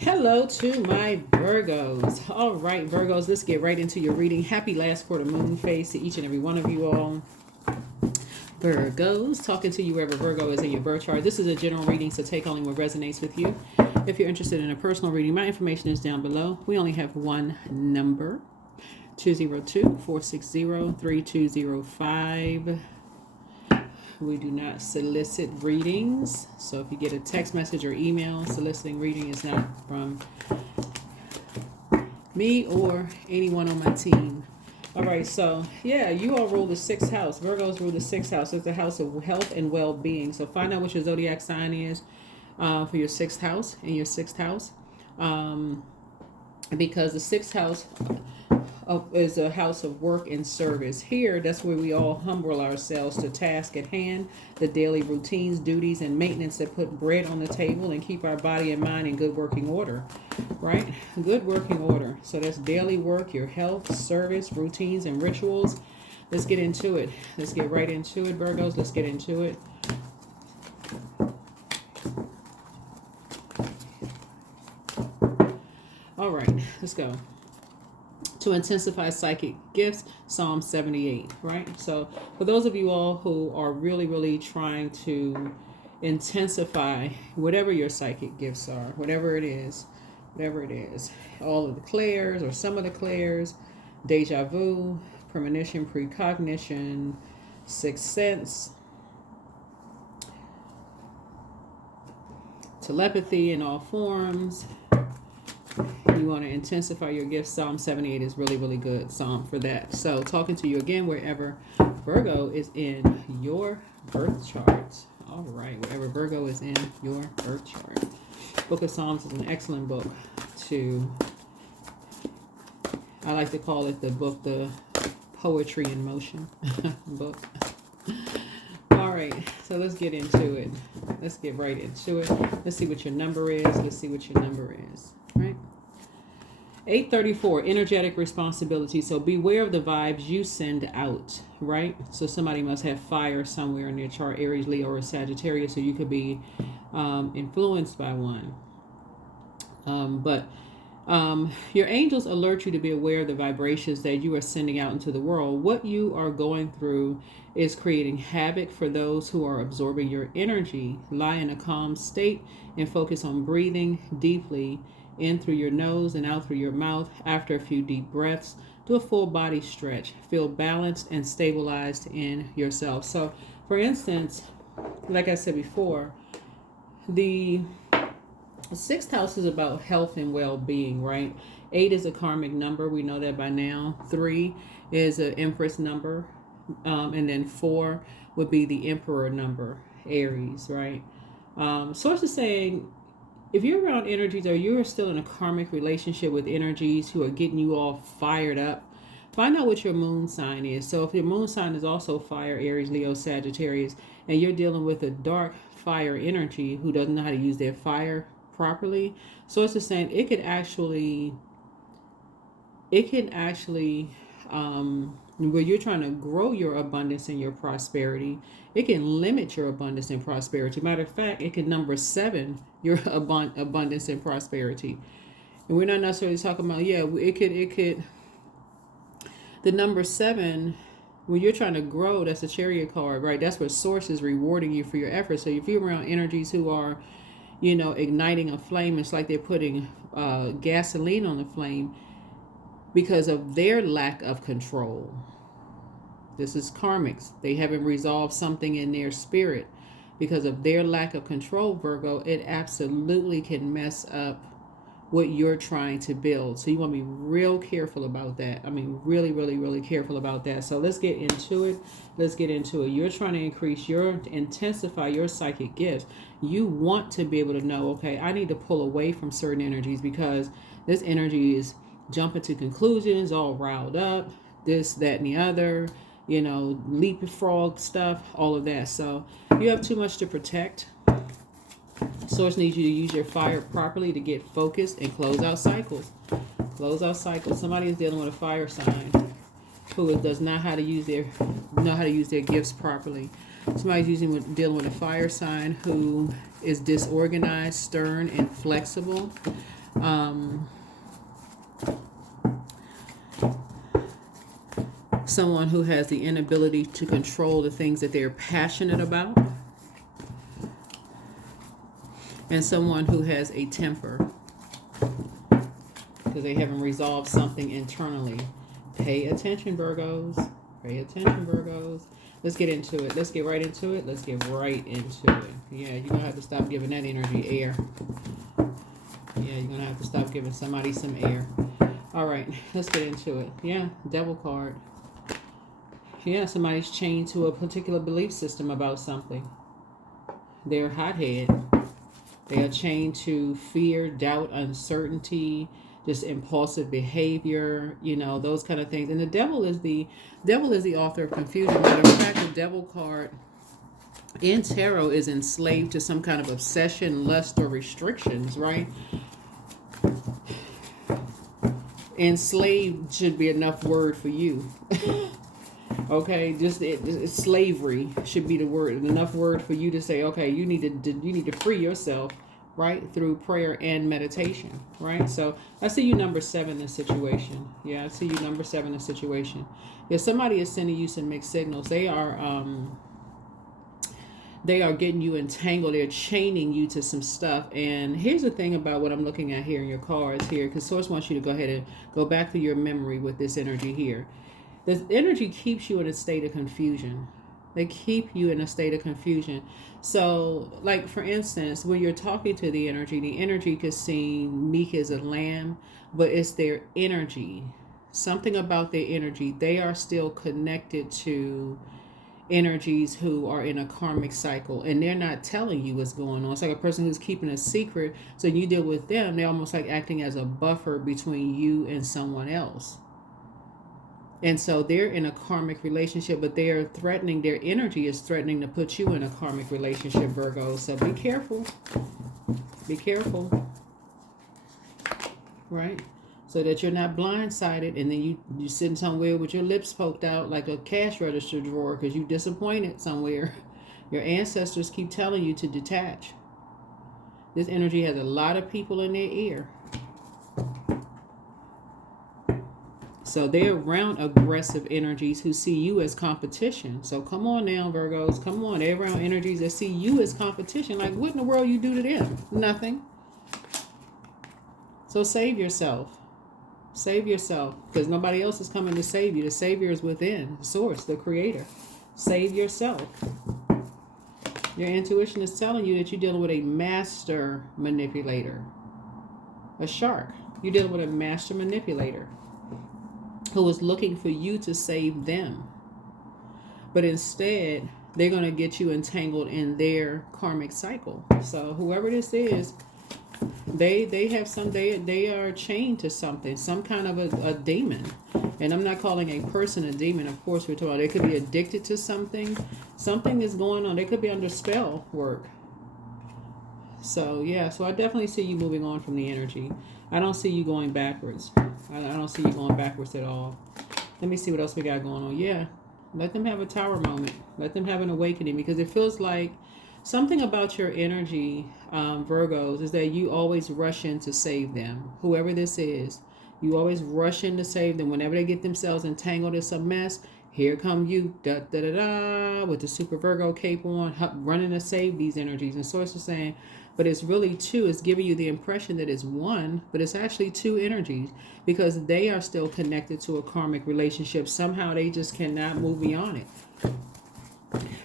Hello to my Virgos. All right, Virgos, let's get right into your reading. Happy last quarter moon phase to each and every one of you all. Virgos, talking to you wherever Virgo is in your birth chart. This is a general reading, so take only what resonates with you. If you're interested in a personal reading, my information is down below. We only have one number, 202-460-3205. We do not solicit readings. So if you get a text message or email soliciting reading, is not from me or anyone on my team. All right, so yeah, you all rule the sixth house. Virgos rule the sixth house. It's the house of health and well-being. So find out what your zodiac sign is for your sixth house and your sixth house. Because the sixth house is a house of work and service. Here, that's where we all humble ourselves to task at hand, the daily routines, duties, and maintenance that put bread on the table and keep our body and mind in good working order, right? Good working order. So that's daily work, your health, service, routines, and rituals. Let's get into it. Let's get right into it, Virgos. Let's get into it. All right, let's go. To intensify psychic gifts, Psalm 78, right? So for those of you all who are really trying to intensify whatever your psychic gifts are, whatever it is, all of the clairs or some of the clairs, deja vu, premonition, precognition, sixth sense, telepathy in all forms. You want to intensify your gifts, Psalm 78 is really good psalm for that. So talking to you again wherever Virgo is in your birth chart. All right, wherever Virgo is in your birth chart. Book of Psalms is an excellent book to, I like to call it the book, the poetry in motion book. All right, so let's get into it. Let's get right into it. Let's see what your number is. Right? 834, energetic responsibility. So beware of the vibes you send out, right? So somebody must have fire somewhere in their chart, Aries, Leo, or Sagittarius, so you could be influenced by one. But your angels alert you to be aware of the vibrations that you are sending out into the world. What you are going through is creating havoc for those who are absorbing your energy. Lie in a calm state and focus on breathing deeply in through your nose and out through your mouth. After a few deep breaths, do a full body stretch. Feel balanced and stabilized in yourself. So, for instance, like I said before, the sixth house is about health and well-being, right? 8 is a karmic number. We know that by now. 3 is an empress number. And then 4 would be the emperor number, Aries, right? Source is saying, if you're around energies or you're still in a karmic relationship with energies who are getting you all fired up, find out what your moon sign is. So if your moon sign is also fire, Aries, Leo, Sagittarius, and you're dealing with a dark fire energy who doesn't know how to use their fire properly, so it's just saying it can actually where you're trying to grow your abundance and your prosperity, it can limit your abundance and prosperity. Matter of fact, it can number 7 your abundance and prosperity. And we're not necessarily talking about, it could the number 7, when you're trying to grow, that's a chariot card, right? That's what source is rewarding you for your efforts. So if you're around energies who are, igniting a flame, it's like they're putting gasoline on the flame because of their lack of control. This is karmics. They haven't resolved something in their spirit. Because of their lack of control, Virgo, it absolutely can mess up what you're trying to build. So you want to be real careful about that. I mean, really careful about that. So let's get into it. You're trying to intensify your psychic gifts. You want to be able to know, okay, I need to pull away from certain energies because this energy is jumping to conclusions, all riled up, this, that, and the other, leapfrog stuff, all of that. So you have too much to protect. Source needs you to use your fire properly to get focused and close out cycles. Somebody is dealing with a fire sign who does not know how to use their gifts properly. Somebody's dealing with a fire sign who is disorganized, stern, and flexible. Someone who has the inability to control the things that they're passionate about, and someone who has a temper because they haven't resolved something internally. Pay attention, Virgos. Pay attention, Virgos. Let's get into it. Let's get right into it. Let's get right into it. Yeah, you're going to have to stop giving that energy air. Yeah, you're going to have to stop giving somebody some air. All right, let's get into it. Yeah, Devil card. Yeah, somebody's chained to a particular belief system about something. They're hothead. They are chained to fear, doubt, uncertainty, just impulsive behavior, those kind of things. And the devil is the author of confusion. Matter of fact, the devil card in tarot is enslaved to some kind of obsession, lust, or restrictions, right? Enslaved should be enough word for you. Okay, just slavery should be the word, enough word for you to say, okay, you need to free yourself, right, through prayer and meditation, right? So I see you number 7 in this situation. Yeah, I see you number 7 in this situation. Yeah, somebody is sending you some mixed signals. They are getting you entangled. They're chaining you to some stuff. And here's the thing about what I'm looking at here in your cards here, because Source wants you to go ahead and go back through your memory with this energy here. This energy keeps you in a state of confusion. They keep you in a state of confusion. So, like, for instance, when you're talking to the energy could seem meek as a lamb, but it's their energy. Something about their energy. They are still connected to energies who are in a karmic cycle, and they're not telling you what's going on. It's like a person who's keeping a secret. So you deal with them, they're almost like acting as a buffer between you and someone else. And so they're in a karmic relationship, but they are threatening, their energy is threatening to put you in a karmic relationship, Virgo. So be careful. Be careful. Right? So that you're not blindsided, and then you sitting somewhere with your lips poked out like a cash register drawer because you disappointed somewhere. Your ancestors keep telling you to detach. This energy has a lot of people in their ear. So they're around aggressive energies who see you as competition. So come on now, Virgos. Come on. They're around energies that see you as competition. Like, what in the world you do to them? Nothing. So save yourself. Save yourself. Because nobody else is coming to save you. The Savior is within. The Source, the Creator. Save yourself. Your intuition is telling you that you're dealing with a master manipulator. A shark. You're dealing with a master manipulator who is looking for you to save them. But instead, they're going to get you entangled in their karmic cycle. So whoever this is, they have some, they are chained to something, some kind of a demon. And I'm not calling a person a demon. Of course, we're talking, they could be addicted to something. Something is going on. They could be under spell work. So yeah, so I definitely see you moving on from the energy. I don't see you going backwards. I don't see you going backwards at all. Let me see what else we got going on. Yeah, let them have a tower moment. Let them have an awakening, because it feels like something about your energy, Virgos, is that you always rush in to save them. Whoever this is, you always rush in to save them. Whenever they get themselves entangled in some mess, here come you, da da da da, with the Super Virgo cape on, running to save these energies. And Source is saying, but it's really two. It's giving you the impression that it's one, but it's actually two energies, because they are still connected to a karmic relationship. Somehow they just cannot move beyond it.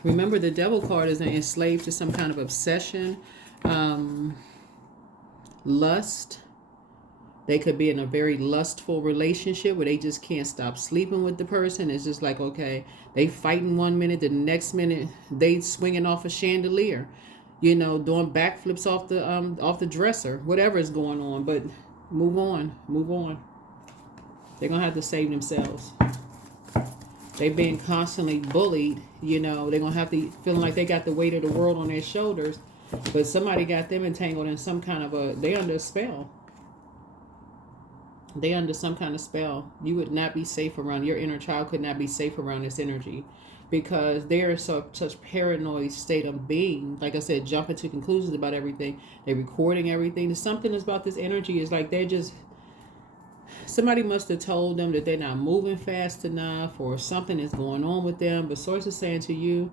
Remember, the Devil card is enslaved to some kind of obsession, lust. They could be in a very lustful relationship where they just can't stop sleeping with the person. It's just like, okay, they fighting 1 minute, the next minute they swinging off a chandelier, doing backflips off the dresser, whatever is going on. But move on. They're gonna have to save themselves. They've been constantly bullied. They're gonna have to feeling like they got the weight of the world on their shoulders, but somebody got them entangled in some kind of they under a spell. They under some kind of spell. You would not be safe around, your inner child could not be safe around this energy. because they're in such paranoid state of being. Like I said, jumping to conclusions about everything. They're recording everything. There's something about this energy is like they're just, somebody must have told them that they're not moving fast enough or something is going on with them. But source is saying to you,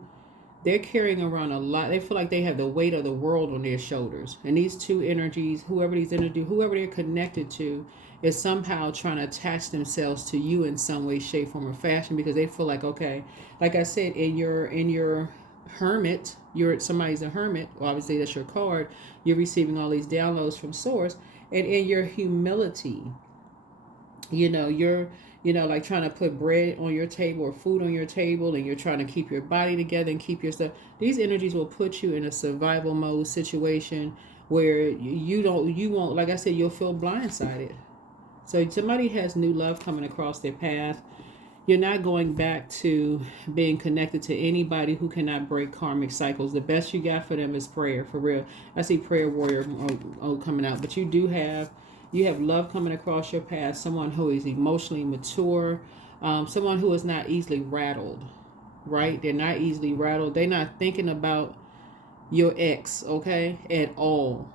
they're carrying around a lot. They feel like they have the weight of the world on their shoulders. And these two energies, whoever they're connected to, is somehow trying to attach themselves to you in some way, shape, form, or fashion, because they feel like, okay, like I said, in your hermit, somebody's a hermit. Well, obviously that's your card. You're receiving all these downloads from source, and in your humility, you're like trying to put bread on your table or food on your table, and you're trying to keep your body together and keep your stuff. These energies will put you in a survival mode situation where you won't, like I said, you'll feel blindsided. So somebody has new love coming across their path. You're not going back to being connected to anybody who cannot break karmic cycles. The best you got for them is prayer, for real. I see prayer warrior coming out, but you have love coming across your path. Someone who is emotionally mature, someone who is not easily rattled, right? They're not easily rattled. They're not thinking about your ex, okay, at all.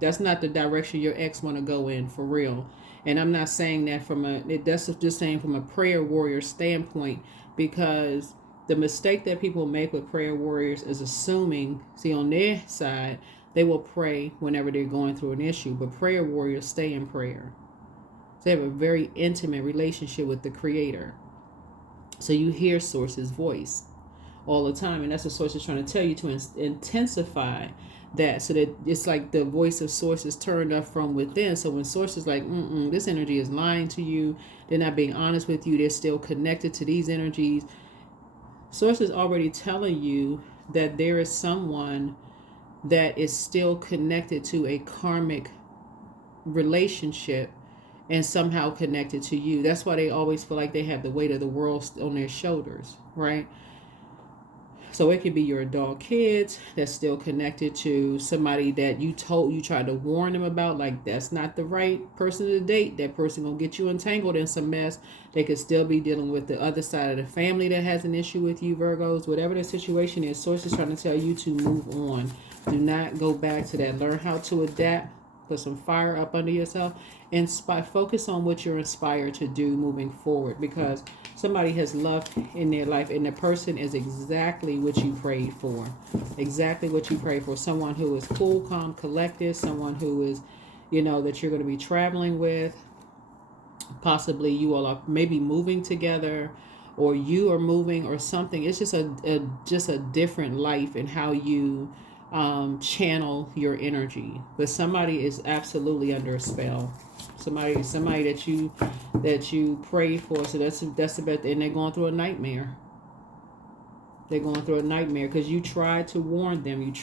That's not the direction your ex want to go in, for real. And I'm not saying that that's just saying from a prayer warrior standpoint, because the mistake that people make with prayer warriors is assuming, see, on their side, they will pray whenever they're going through an issue, but prayer warriors stay in prayer. They have a very intimate relationship with the Creator. So you hear Source's voice all the time, and that's what Source is trying to tell you, to intensify that, so that it's like the voice of Source is turned up from within. So when Source is like, this energy is lying to you, they're not being honest with you, they're still connected to these energies, Source is already telling you that there is someone that is still connected to a karmic relationship and somehow connected to you. That's why they always feel like they have the weight of the world on their shoulders, right? So it could be your adult kids that's still connected to somebody that you tried to warn them about, like that's not the right person to date. That person gonna get you entangled in some mess. They could still be dealing with the other side of the family that has an issue with you, Virgos. Whatever the situation is, Source is trying to tell you to move on. Do not go back to that. Learn how to adapt. Put some fire up under yourself. Focus on what you're inspired to do moving forward, because somebody has love in their life, and the person is exactly what you prayed for. Exactly what you prayed for. Someone who is cool, calm, collected. Someone who is, that you're going to be traveling with. Possibly you all are maybe moving together, or you are moving, or something. It's just a different life in how you channel your energy. But somebody is absolutely under a spell. Somebody that you prayed for. So that's the best. And they're going through a nightmare. They're going through a nightmare because you tried to warn them.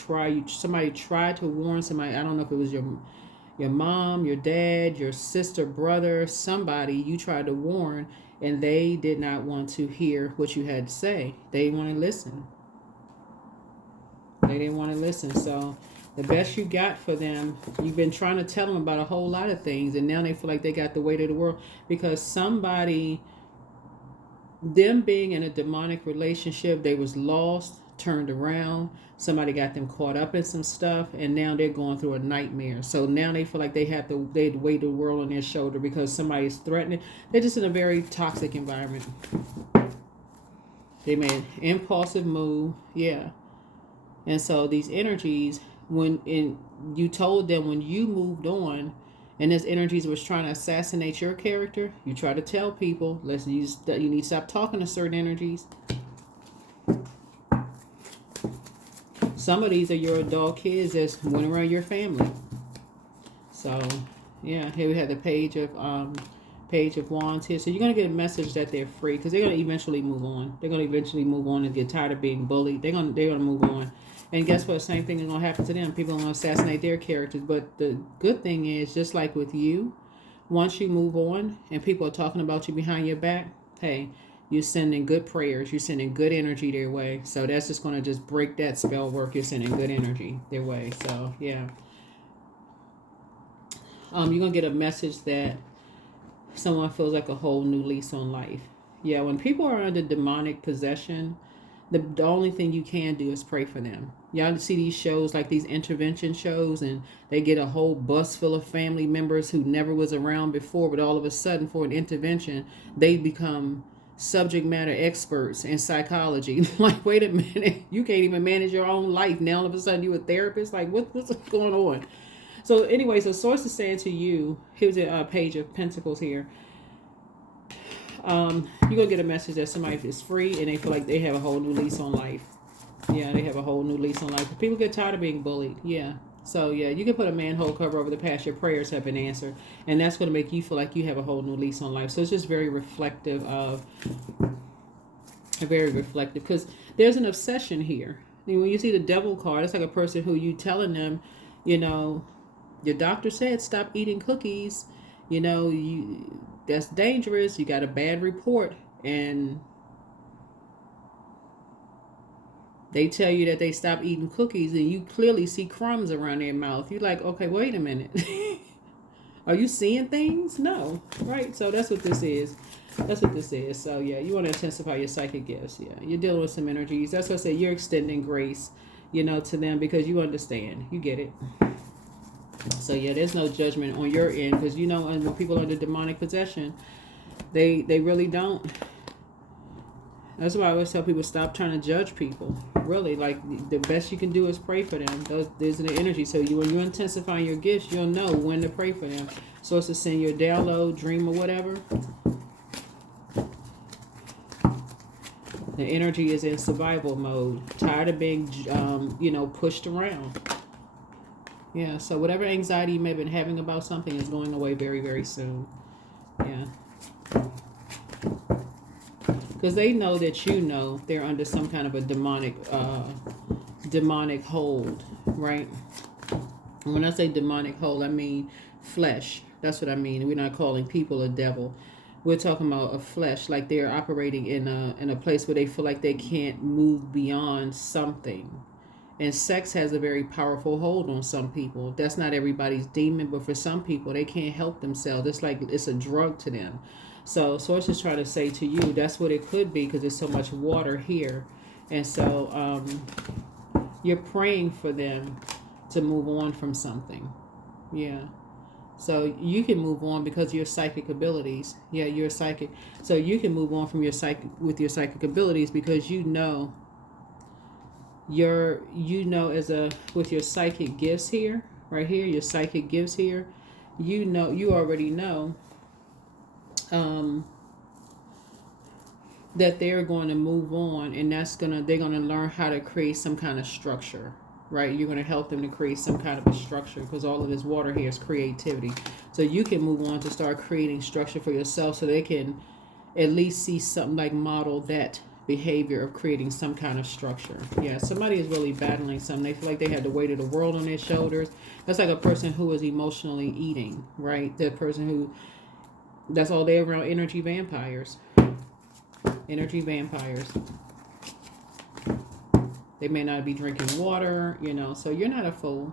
Somebody tried to warn somebody. I don't know if it was your mom, your dad, your sister, brother, somebody you tried to warn, and they did not want to hear what you had to say. They didn't want to listen. They didn't want to listen. So the best you got for them, you've been trying to tell them about a whole lot of things, and now they feel like they got the weight of the world because them being in a demonic relationship, they was lost, turned around. Somebody got them caught up in some stuff, and now they're going through a nightmare. So now they feel like they weigh the world on their shoulder because somebody's threatening. They're just in a very toxic environment. They made an impulsive move, yeah. And so these energies, you told them when you moved on, and this energies was trying to assassinate your character, you try to tell people, you need to stop talking to certain energies. Some of these are your adult kids that went around your family. So, yeah, here we have the page of wands here. So you're going to get a message that they're free, because they're going to eventually move on. They're going to eventually move on and get tired of being bullied. They're going to move on. And guess what? Same thing is going to happen to them. People are going to assassinate their characters. But the good thing is, just like with you, once you move on and people are talking about you behind your back, hey, you're sending good prayers. You're sending good energy their way. So that's just going to just break that spell work. You're sending good energy their way. So, yeah. You're going to get a message that someone feels like a whole new lease on life. Yeah, when people are under demonic possession, The only thing you can do is pray for them. Y'all see these shows, like these intervention shows, and they get a whole bus full of family members who never was around before, but all of a sudden for an intervention, they become subject matter experts in psychology. Like, wait a minute, you can't even manage your own life. Now all of a sudden you're a therapist. Like, what's going on? So anyways, the source is saying to you, here's a page of pentacles here. You're gonna get a message that somebody is free and they feel like they have a whole new lease on life. Yeah, they have a whole new lease on life. People get tired of being bullied. Yeah. So yeah, you can put a manhole cover over the past. Your prayers have been answered, and that's going to make you feel like you have a whole new lease on life. So it's just very reflective because there's an obsession here. I mean, when you see the devil card, it's like a person who you telling them, you know, your doctor said stop eating cookies. You know, that's dangerous. You got a bad report, and they tell you that they stop eating cookies, and you clearly see crumbs around their mouth. You're like, okay, wait a minute. Are you seeing things? No, right? So that's what this is. That's what this is. So yeah, you want to intensify your psychic gifts. Yeah, you're dealing with some energies. That's what I say. You're extending grace, you know, to them because you understand. You get it. So yeah, there's no judgment on your end because you know, and when people are under demonic possession, they really don't. That's why I always tell people stop trying to judge people. Really, like the best you can do is pray for them. Those are the energy. So when you're intensifying your gifts, you'll know when to pray for them. So it's to send your download, dream, or whatever. The energy is in survival mode. Tired of being, pushed around. Yeah. So whatever anxiety you may have been having about something is going away very, very soon. Yeah. Because they know that you know they're under some kind of a demonic hold, right? And when I say demonic hold, I mean flesh. That's what I mean. We're not calling people a devil. We're talking about a flesh, like they're operating in a place where they feel like they can't move beyond something. And sex has a very powerful hold on some people. That's not everybody's demon, but for some people, they can't help themselves. It's like it's a drug to them. So Source is trying to say to you, that's what it could be because there's so much water here. And so you're praying for them to move on from something. Yeah. So you can move on because of your psychic abilities. Yeah, you're psychic. So you can move on from your with your psychic abilities because you know with your psychic gifts here, right here, your psychic gifts here, you already know that they're going to move on, and they're going to learn how to create some kind of structure, right? You're going to help them to create some kind of a structure because all of this water here is creativity. So you can move on to start creating structure for yourself so they can at least see something like model that behavior of creating some kind of structure. Yeah, somebody is really battling something. They feel like they had the weight of the world on their shoulders. That's like a person who is emotionally eating, right? The person who, that's all they're around, energy vampires. Energy vampires. They may not be drinking water, so you're not a fool.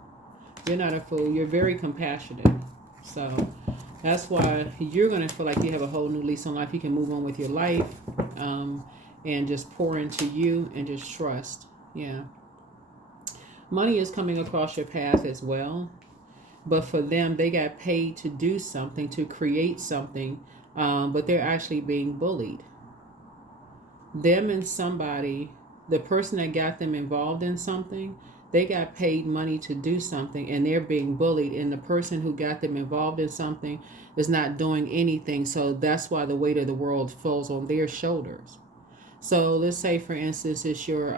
You're not a fool. You're very compassionate. So that's why you're going to feel like you have a whole new lease on life. You can move on with your life and just pour into you and just trust. Yeah. Money is coming across your path as well. But for them, they got paid to do something, to create something, but they're actually being bullied. Them and somebody, the person that got them involved in something, they got paid money to do something and they're being bullied. And the person who got them involved in something is not doing anything. So that's why the weight of the world falls on their shoulders. So let's say, for instance, it's your,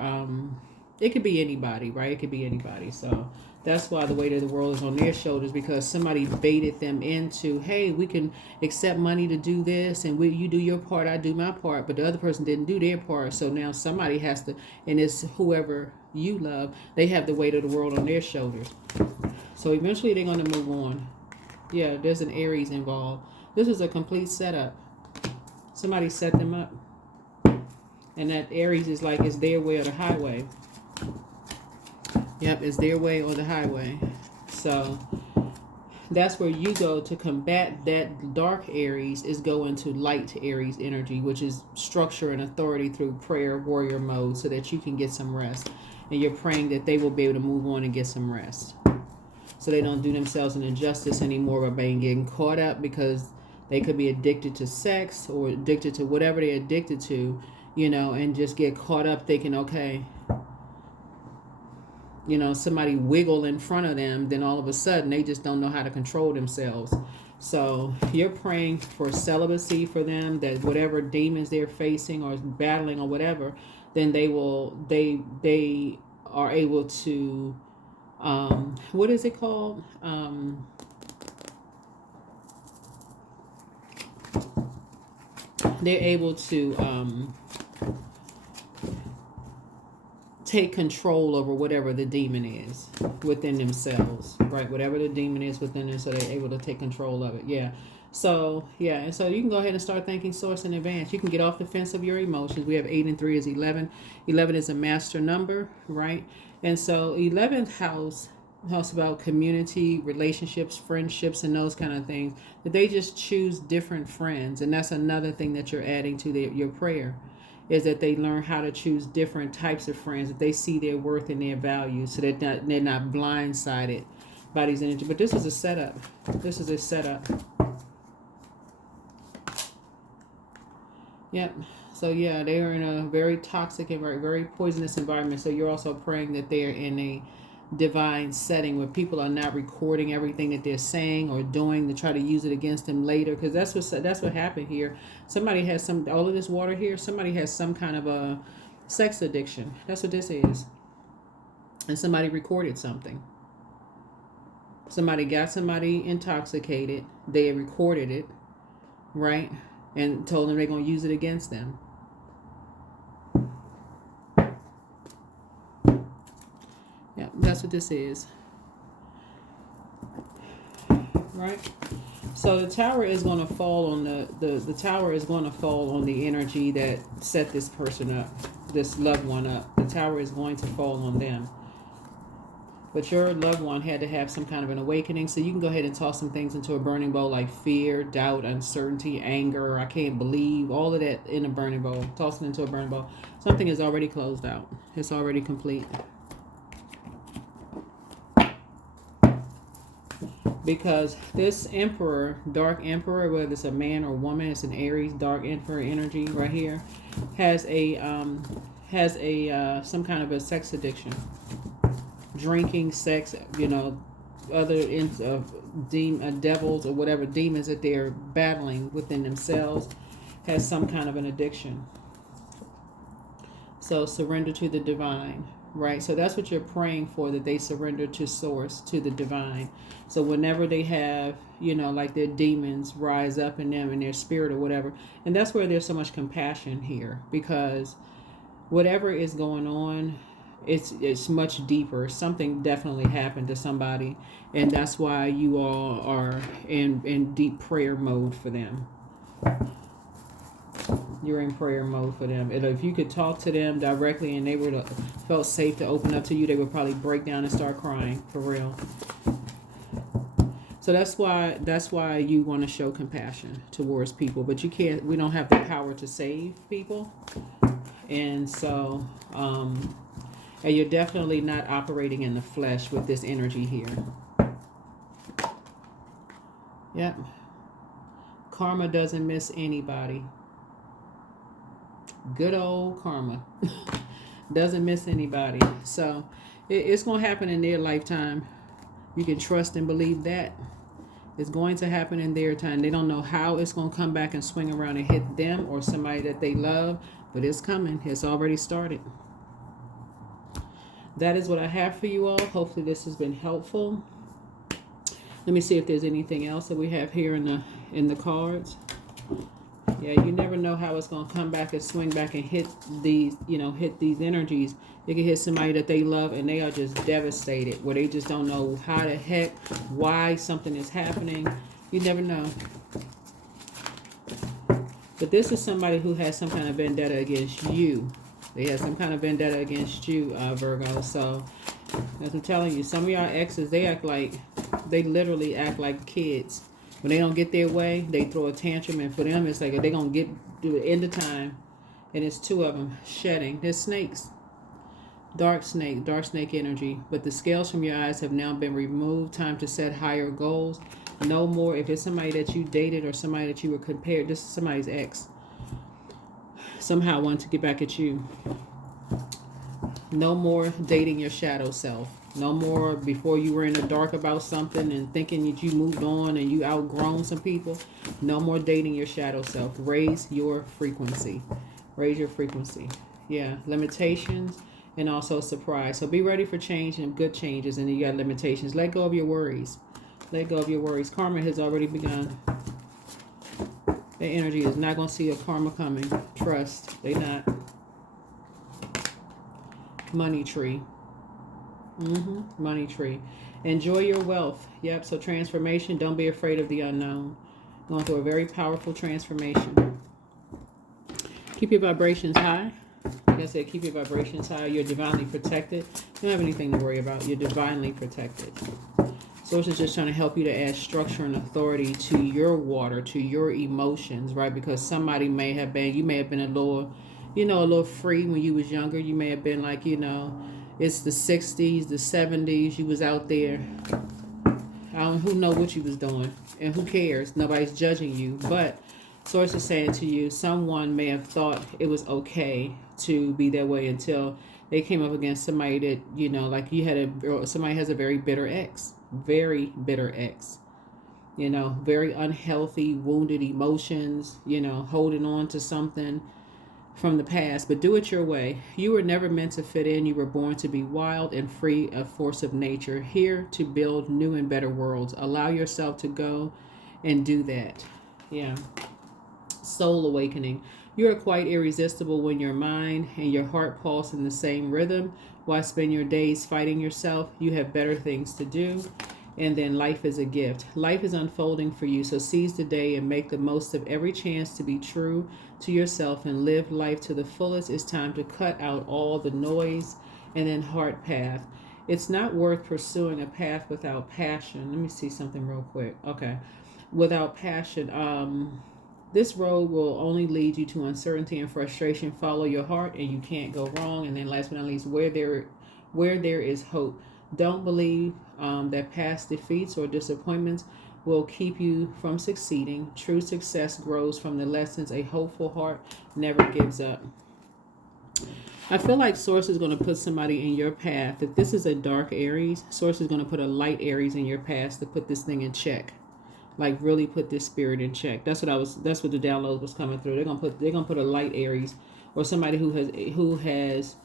it could be anybody, right? It could be anybody. So that's why the weight of the world is on their shoulders, because somebody baited them into, hey, we can accept money to do this, and you do your part, I do my part, but the other person didn't do their part. So now somebody has to, and it's whoever you love, they have the weight of the world on their shoulders. So eventually they're going to move on. Yeah, there's an Aries involved. This is a complete setup. Somebody set them up. And that Aries is like, it's their way or the highway. Yep, it's their way or the highway. So that's where you go to combat that dark Aries, is go into light Aries energy, which is structure and authority through prayer warrior mode, so that you can get some rest. And you're praying that they will be able to move on and get some rest, so they don't do themselves an injustice anymore by being getting caught up, because they could be addicted to sex or addicted to whatever they're addicted to, and just get caught up thinking, okay, somebody wiggle in front of them, then all of a sudden they just don't know how to control themselves. So you're praying for celibacy for them, that whatever demons they're facing or battling or whatever, then they are able to, what is it called? They're able to take control over whatever the demon is within themselves, right? Whatever the demon is within them, so they're able to take control of it. Yeah. So and so you can go ahead and start thanking source in advance. You can get off the fence of your emotions. We have 8 and 3 is 11. 11 is a master number, right? And so 11th house about community, relationships, friendships, and those kind of things. That they just choose different friends, and that's another thing that you're adding to your prayer, is that they learn how to choose different types of friends, that they see their worth and their value, so that they're not blindsided by these energy. But this is a setup. This is a setup. Yep. So yeah, they are in a very toxic and very poisonous environment. So you're also praying that they're in a divine setting where people are not recording everything that they're saying or doing to try to use it against them later, because that's what happened here. Somebody has all of this water here, somebody has some kind of a sex addiction. That's what this is. And somebody recorded something. Somebody got somebody intoxicated, they recorded it, right, and told them they're going to use it against them. Yeah, that's what this is. Right? So the tower is going to fall on the tower is going to fall on the energy that set this person up, this loved one up. The tower is going to fall on them. But your loved one had to have some kind of an awakening. So you can go ahead and toss some things into a burning bowl, like fear, doubt, uncertainty, anger, I can't believe, all of that in a burning bowl. Toss it into a burning bowl. Something is already closed out. It's already complete. Because this emperor, dark emperor, whether it's a man or woman, it's an Aries dark emperor energy right here, has a some kind of a sex addiction, drinking, sex, other devils or whatever demons that they're battling within themselves, has some kind of an addiction. So surrender to the divine. Right, so that's what you're praying for, that they surrender to source, to the divine. So whenever they have, like their demons rise up in them, in their spirit or whatever, and that's where there's so much compassion here, because whatever is going on, it's much deeper. Something definitely happened to somebody, and that's why you all are in deep prayer mode for them. You're in prayer mode for them. And if you could talk to them directly and they would felt safe to open up to you, they would probably break down and start crying, for real. So that's why you want to show compassion towards people, but we don't have the power to save people. And so and you're definitely not operating in the flesh with this energy here. Yep. Karma doesn't miss anybody. Good old karma doesn't miss anybody. So it's going to happen in their lifetime. You can trust and believe that it's going to happen in their time. They don't know how it's going to come back and swing around and hit them or somebody that they love, but it's coming. It's already started. That is what I have for you all. Hopefully this has been helpful. Let me see if there's anything else that we have here in the cards. Yeah, you never know how it's going to come back and swing back and hit these energies. It can hit somebody that they love and they are just devastated, where they just don't know how the heck, why something is happening. You never know. But this is somebody who has some kind of vendetta against you. They have some kind of vendetta against you, Virgo. So, as I'm telling you, some of y'all exes, they act like They literally act like kids. When they don't get their way, they throw a tantrum, and for them, it's like they're going to get to the end of time. And it's two of them shedding. They're snakes. Dark snake energy. But the scales from your eyes have now been removed. Time to set higher goals. No more. If it's somebody that you dated or somebody that you were compared, this is somebody's ex. Somehow wanted to get back at you. No more dating your shadow self. No more before you were in the dark about something and thinking that you moved on and you outgrown some people. No more dating your shadow self. Raise your frequency. Raise your frequency. Yeah, limitations and also surprise. So be ready for change and good changes, and you got limitations. Let go of your worries. Let go of your worries. Karma has already begun. The energy is not going to see a karma coming. Trust. They not. Money tree. Money tree. Enjoy your wealth. Yep. So transformation. Don't be afraid of the unknown. Going through a very powerful transformation. Keep your vibrations high. Like I said, keep your vibrations high. You're divinely protected. You don't have anything to worry about. You're divinely protected. Source is just trying to help you to add structure and authority to your water, to your emotions, right? Because somebody you may have been a little free when you was younger. You may have been like, it's the 60s, the 70s. You was out there. Who know what you was doing, and who cares? Nobody's judging you. But Source is saying to you, someone may have thought it was okay to be that way until they came up against somebody that, like somebody has a very bitter ex. Very bitter ex. Very unhealthy, wounded emotions, holding on to something from the past, but do it your way. You were never meant to fit in. You were born to be wild and free of force of nature, here to build new and better worlds. Allow yourself to go and do that. Yeah. Soul awakening. You are quite irresistible when your mind and your heart pulse in the same rhythm. Why spend your days fighting yourself? You have better things to do. And then life is a gift. Life is unfolding for you. So seize the day and make the most of every chance to be true to yourself and live life to the fullest. It's time to cut out all the noise. And then heart path. It's not worth pursuing a path without passion. Let me see something real quick. Okay. Without passion, this road will only lead you to uncertainty and frustration. Follow your heart and you can't go wrong. And then last but not least, where there is hope. Don't believe that past defeats or disappointments will keep you from succeeding. True success grows from the lessons. A hopeful heart never gives up. I feel like Source is going to put somebody in your path. If this is a dark Aries, Source is going to put a light Aries in your path to put this thing in check. Like really put this spirit in check. That's what the download was coming through. They're gonna put a light Aries or somebody who has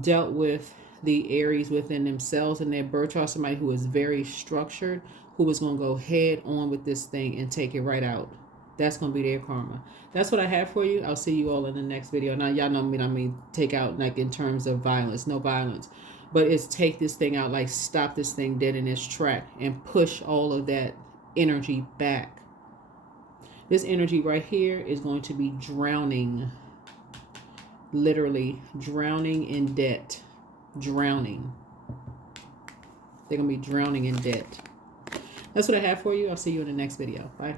dealt with the Aries within themselves and their birth chart. Somebody who is very structured, who is gonna go head on with this thing and take it right out. That's gonna be their karma. That's what I have for you. I'll see you all in the next video. Now y'all know me. I mean, take out like in terms of violence, no violence, but it's take this thing out. Like stop this thing dead in its track and push all of that energy back. This energy right here is going to be drowning, literally drowning in debt. Drowning. They're going to be drowning in debt. That's what I have for you. I'll see you in the next video. Bye.